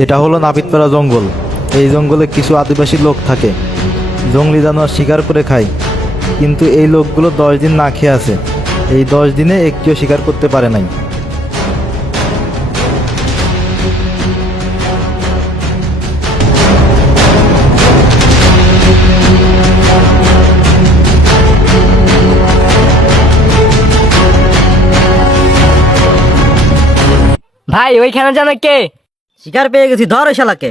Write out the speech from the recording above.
এটা হলো নাপিতপাড়া জঙ্গল। এই জঙ্গলে কিছু আদিবাসী লোক থাকে, জঙ্গলি জানোয়ার শিকার করে খায়। কিন্তু এই লোকগুলো 10 দিন না খেয়ে আছে। এই 10 দিনে একটিও শিকার করতে পারে নাই। ভাই ওইখানে জানো কে? শিকার পেয়ে গেছি, ধর ওই শালাকে।